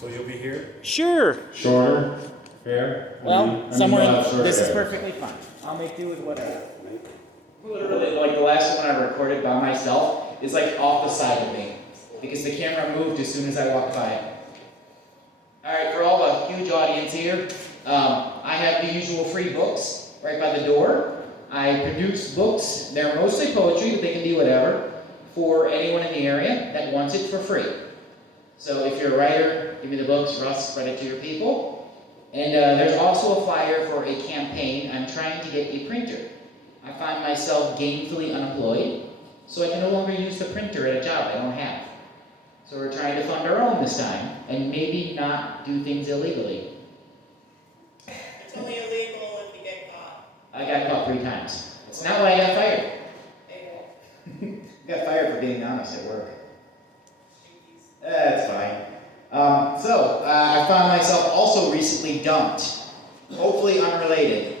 So you'll be here? Sure. Shorter? Fair? Somewhere. This is perfectly fine. I'll make do with what I have. Literally, like the last one I recorded by myself is like off the side of me because the camera moved as soon as I walked by it. All right, for all the huge audience here, I have the usual free books right by the door. I produce books. They're mostly poetry, but they can be whatever, for anyone in the area that wants it for free. So if you're a writer, give me the books, Russ, spread it to your people. And there's also a flyer for a campaign. I'm trying to get a printer. I find myself gainfully unemployed, so I can no longer use the printer at a job I don't have. So we're trying to fund our own this time, and maybe not do things illegally. It's only illegal if you get caught. I got caught 3 times. It's not why I got fired. Got fired for being honest at work. That's fine. I found myself also recently dumped. Hopefully unrelated.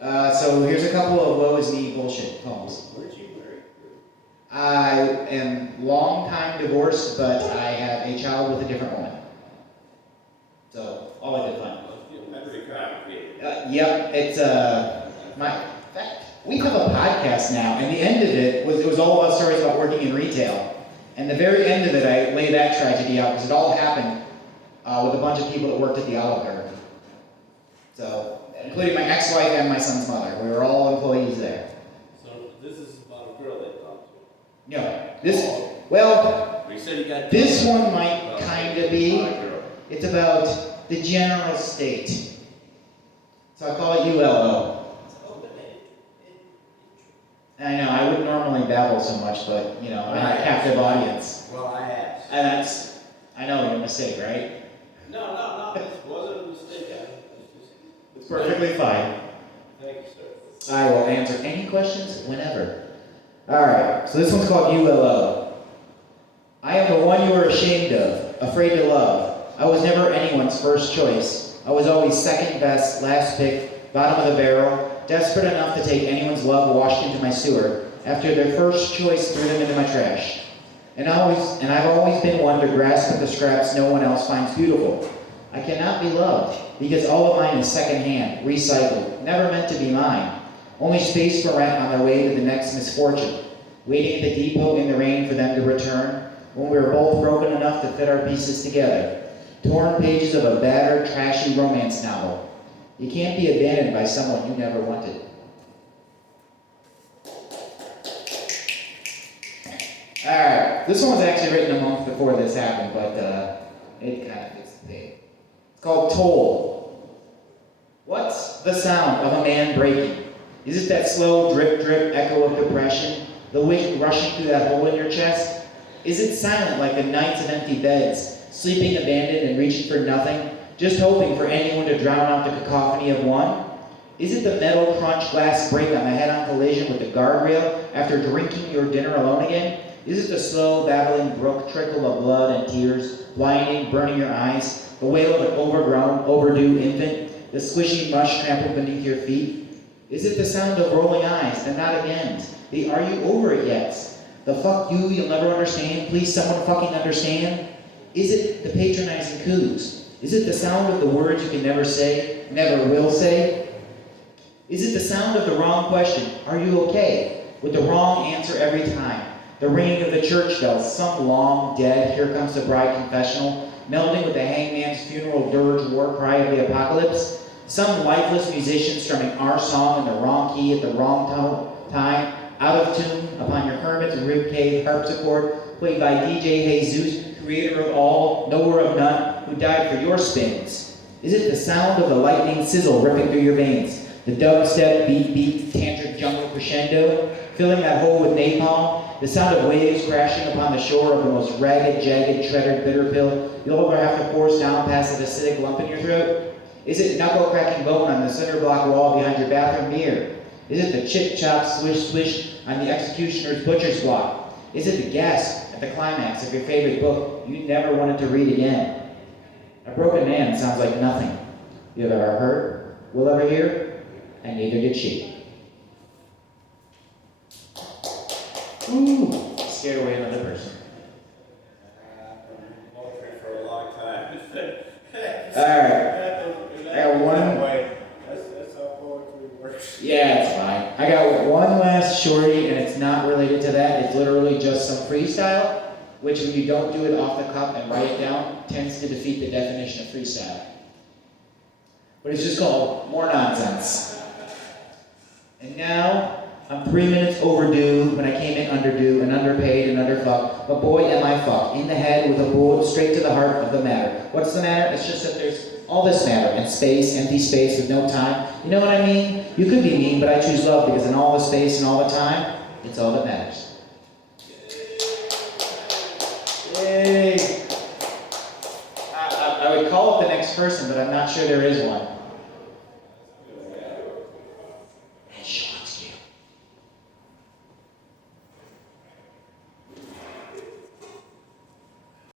So here's a couple of woe is me bullshit poems. Where'd you marry? I am long time divorced, but I have a child with a different woman. So all I did fun. That's pretty complicated. Yep, it's we have a podcast now, and the end of it was all about stories about working in retail. And the very end of it, I lay that tragedy out because it all happened with a bunch of people that worked at the Olive Garden. So, including my ex-wife and my son's mother. We were all employees there. So this is about a girl that talked to No, you said you got this one might kind of be. It's about the general state. So I call it U.L.O. I know, I wouldn't normally babble so much, but, you know, I'm a captive audience. Well, I asked. And I know, you're a mistake, right? No, this wasn't a mistake. It's perfectly fine. Thank you, sir. I will answer any questions whenever. Alright, so this one's called U.L.O. I am the one you are ashamed of, afraid to love. I was never anyone's first choice. I was always second best, last pick, bottom of the barrel, desperate enough to take anyone's love washed into my sewer after their first choice threw them into my trash. And I've always been one to grasp at the scraps no one else finds beautiful. I cannot be loved because all of mine is secondhand, recycled, never meant to be mine. Only space for rent on their way to the next misfortune, waiting at the depot in the rain for them to return when we were both broken enough to fit our pieces together. Torn pages of a battered, trashy romance novel. You can't be abandoned by someone you never wanted. Alright, this one was actually written a month before this happened, but it kind of fits the theme. It's called Toll. What's the sound of a man breaking? Is it that slow drip drip echo of depression? The wind rushing through that hole in your chest? Is it silent like the nights of empty beds, sleeping abandoned and reaching for nothing? Just hoping for anyone to drown out the cacophony of one? Is it the metal crunch glass break on the head-on collision with the guardrail after drinking your dinner alone again? Is it the slow, babbling brook trickle of blood and tears, blinding, burning your eyes, the wail of an overgrown, overdue infant, the squishy mush trampled beneath your feet? Is it the sound of rolling eyes, the nodding ends, the are you over it yet, the fuck you'll never understand, please someone fucking understand? Is it the patronizing coos? Is it the sound of the words you can never say, never will say? Is it the sound of the wrong question, are you okay? With the wrong answer every time. The ringing of the church bells, some long dead, here comes the bride confessional, melding with the hangman's funeral dirge war cry of the apocalypse. Some lifeless musician strumming our song in the wrong key at the wrong time, out of tune upon your hermit's ribcage harpsichord, played by DJ Jesus, creator of all, knower of none, who died for your spins? Is it the sound of the lightning sizzle ripping through your veins? The dubstep beat tantric jungle crescendo, filling that hole with napalm? The sound of waves crashing upon the shore of the most ragged, jagged, shredded bitter pill you'll ever have to force down past that acidic lump in your throat? Is it knuckle-cracking bone on the cinder block wall behind your bathroom mirror? Is it the chip-chop, swish-swish on the executioner's butcher's block? Is it the gasp at the climax of your favorite book you never wanted to read again? A broken man sounds like nothing you have ever heard, will ever hear, and neither did she. Ooh, scared away another person. Poetry for a long time. freestyle, which when you don't do it off the cuff and write it down, tends to defeat the definition of freestyle. But it's just called more nonsense. And now, I'm 3 minutes overdue when I came in underdue and underpaid and underfucked. But boy, am I fucked. In the head with a bullet straight to the heart of the matter. What's the matter? It's just that there's all this matter and space, empty space with no time. You know what I mean? You could be mean, but I choose love because in all the space and all the time, it's all that matters. Yay! I would call it the next person, but I'm not sure there is one.